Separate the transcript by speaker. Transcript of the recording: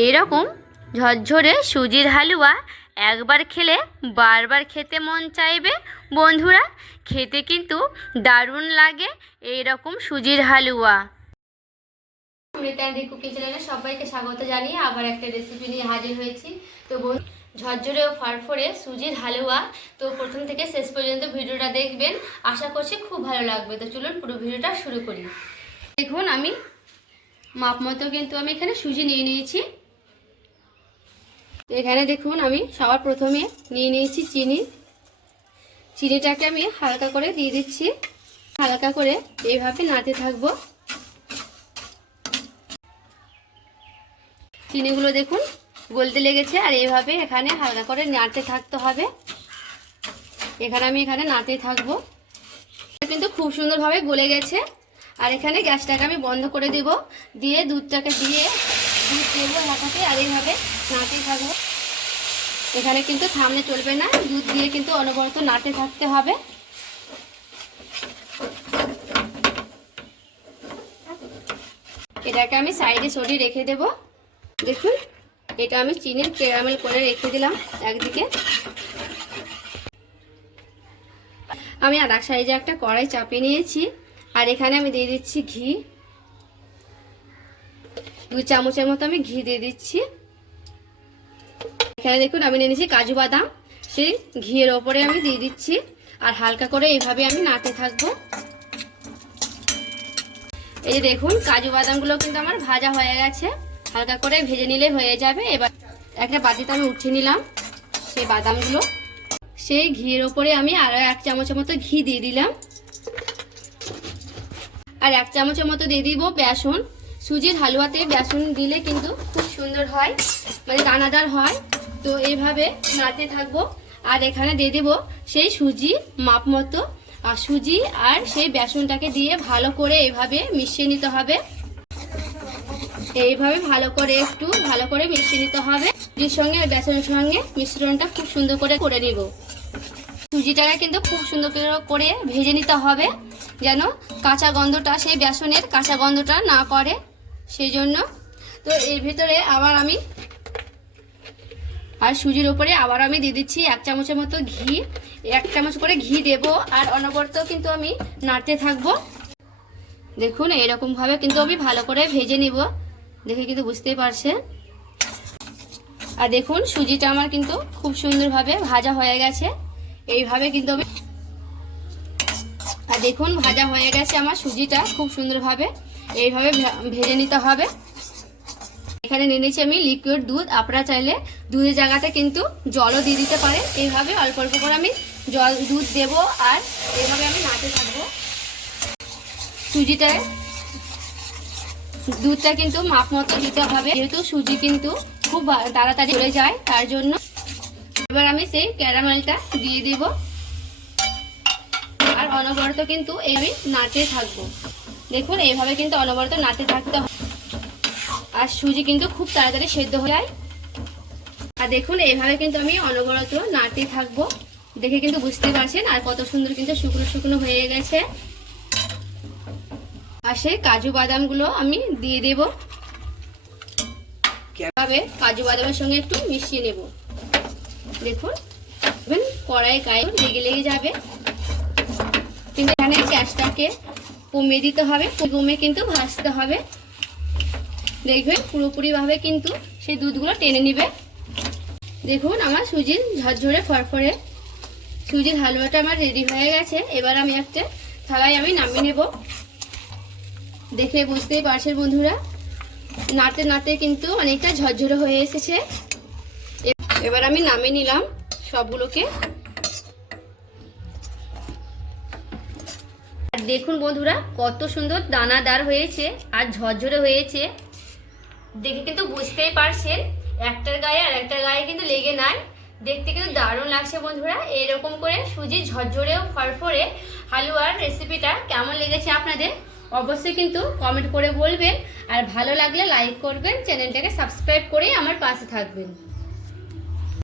Speaker 1: এইরকম ঝরঝরে সুজির হালুয়া একবার খেলে বারবার খেতে মন চাইবে, বন্ধুরা। খেতে কিন্তু দারুণ লাগে এইরকম সুজির হালুয়া। কুকিং চ্যানেলে সবাইকে স্বাগত জানিয়ে আবার একটা রেসিপি নিয়ে হাজির হয়েছি। তো বন্ধু, ঝরঝরে ও ফারফরে সুজির হালুয়া। তো প্রথম থেকে শেষ পর্যন্ত ভিডিওটা দেখবেন। আশা করছি খুব ভালো লাগবে। তো চলুন পুরো ভিডিওটা শুরু করি। দেখুন, আমি মাপ মতো কিন্তু আমি এখানে সুজি নিয়ে নিয়েছি। এখানে দেখুন আমি সবার প্রথমে নিয়ে নিয়েছি চিনি। চিনিটাকে আমি হালকা করে দিয়ে দিচ্ছি। হালকা করে এইভাবে নাড়তে থাকব। চিনিগুলো দেখুন গলতে লেগেছে আর এইভাবে এখানে হালকা করে নাড়তে থাকতে হবে। এখানে আমি এখানে নাড়তেই থাকব। কিন্তু খুব সুন্দরভাবে গলে গেছে। আর এখানে গ্যাসটাকে আমি বন্ধ করে দেব। দিয়ে দুধটাকে দিয়ে দুধ দেবো হাতাতে আর এইভাবে নাড়তেই থাকব। এখানে কিন্তু থামলে চলবে না। দুধ দিয়ে কিন্তু অনবরত নাড়তে থাকতে হবে। এটাকে আমি সাইডে সরিয়ে রেখে দেব। দেখুন, এটা আমি চিনির ক্যারামেল করে রেখে দিলাম একদিকে। আমি আর এক সাইজে একটা কড়াই চাপিয়ে নিয়েছি। আর এখানে আমি দিয়ে দিচ্ছি ঘি। দুই চামচের মতো আমি ঘি দিয়ে দিচ্ছি। এখানে দেখুন আমি নিয়ে নিচ্ছি কাজু বাদাম। সেই ঘিয়ের ওপরে আমি দিয়ে দিচ্ছি। আর হালকা করে এইভাবে আমি নাড়তে থাকব। এই যে দেখুন, কাজু বাদামগুলো কিন্তু আমার ভাজা হয়ে গেছে। হালকা করে ভেজে নিলে হয়ে যাবে। এবার একটা বাটিতে আমি উঠিয়ে নিলাম সেই বাদামগুলো। সেই ঘিয়ের ওপরে আমি আরও এক চামচের মতো ঘি দিয়ে দিলাম। আর এক চামচের মতো দিয়ে দিব বেসন। সুজির হালুয়াতে বেসন দিলে কিন্তু খুব সুন্দর হয় মানে দানাদার হয়। তো এইভাবে নাড়তে থাকব। আর এখানে দিয়ে দেবো সেই সুজি মাপ মতো। আর সুজি আর সেই বেসনটাকে দিয়ে ভালো করে এভাবে মিশিয়ে নিতে হবে। এইভাবে ভালো করে একটু ভালো করে মিশিয়ে নিতে হবে। সুজির সঙ্গে আর বেসনের সঙ্গে মিশ্রণটা খুব সুন্দর করে করে নিব। সুজিটাকে কিন্তু খুব সুন্দর করে ভেজে নিতে হবে, যেন কাঁচা গন্ধটা সেই বেসনের কাঁচা গন্ধটা না করে। সেই জন্য তো এর ভিতরে আবার আমি আর সুজির ওপরে আবার আমি দিয়ে দিচ্ছি এক চামচের মতো ঘি। এক চামচ করে ঘি দেব আর অনবরত কিন্তু আমি নাড়তে থাকব। দেখুন, এরকমভাবে কিন্তু আমি ভালো করে ভেজে নিব। দেখে কিন্তু বুঝতেই পারছে আর দেখুন, সুজিটা আমার কিন্তু খুব সুন্দরভাবে ভাজা হয়ে গেছে। এইভাবে কিন্তু আমি আর দেখুন, ভাজা হয়ে গেছে আমার সুজিটা খুব সুন্দরভাবে। এইভাবে ভেজে নিতে হবে। এখানে নিয়ে নিচ্ছি আমি লিকুইড দুধ। আপনারা চাইলে দুধের জায়গাতে কিন্তু জলও দিয়ে দিতে পারেন। এইভাবে অল্প অল্প করে আমি জল, দুধ দেব আর এইভাবে আমি নাড়তে থাকব। সুজিটায় দুধটা কিন্তু মাপ মতো দিতে হবে। যেহেতু সুজি কিন্তু খুব তাড়াতাড়ি চলে যায়, তার জন্য এবার আমি সেই ক্যারামেলটা দিয়ে দেব। আর অনবরত কিন্তু এই নাড়তে থাকব। দেখুন এইভাবে কিন্তু অনবরত নাড়তে থাকতে হবে আর সুজি কিন্তু খুব তাড়াতাড়ি সেদ্ধ হয়ে যায়। আর দেখুন এইভাবে কিন্তু আমি অনবরত নাড়তে থাকব। দেখে কিন্তু বুঝতে পারছেন আর কত সুন্দর কিন্তু শুকনো শুকনো হয়ে গেছে। আর সেই কাজু বাদামগুলো আমি দিয়ে দেব। এভাবে কাজু বাদামের সঙ্গে একটু মিশিয়ে নেব। দেখুন, কড়াই গায়ে লেগে লেগে যাবে। কিন্তু এখানে গ্যাসটাকে কমিয়ে দিতে হবে কমে কিন্তু ভাজতে হবে। দেখবেন পুরোপুরিভাবে কিন্তু সেই দুধগুলো টেনে নিবে। দেখুন আমার সুজির ঝরঝরে ফরফরে। সুজির হালুয়াটা আমার রেডি হয়ে গেছে। এবার আমি একটা থালায় আমি নামিয়ে নেব। দেখে বুঝতেই পারছেন বন্ধুরা নাতে নাতে কিন্তু অনেকটা ঝরঝরে হয়ে এসেছে। এবার আমি নামিয়ে নিলাম সবগুলোকে। দেখুন বন্ধুরা, কত সুন্দর দানাদার হয়েছে আর ঝরঝরে হয়েছে। দেখে কিন্তু বুঝতেই পারছেন, একটার গায়ে আর একটার গায়ে কিন্তু লেগে নাই। দেখতে কিন্তু দারুণ লাগছে বন্ধুরা, এরকম করে সুজি ঝরঝরে ও ফরফরে হালুয়ার রেসিপিটা কেমন লেগেছে আপনাদের অবশ্যই কিন্তু কমেন্ট করে বলবেন। আর ভালো লাগলে লাইক করবেন চ্যানেলটাকে সাবস্ক্রাইব করে আমার পাশে থাকবেন।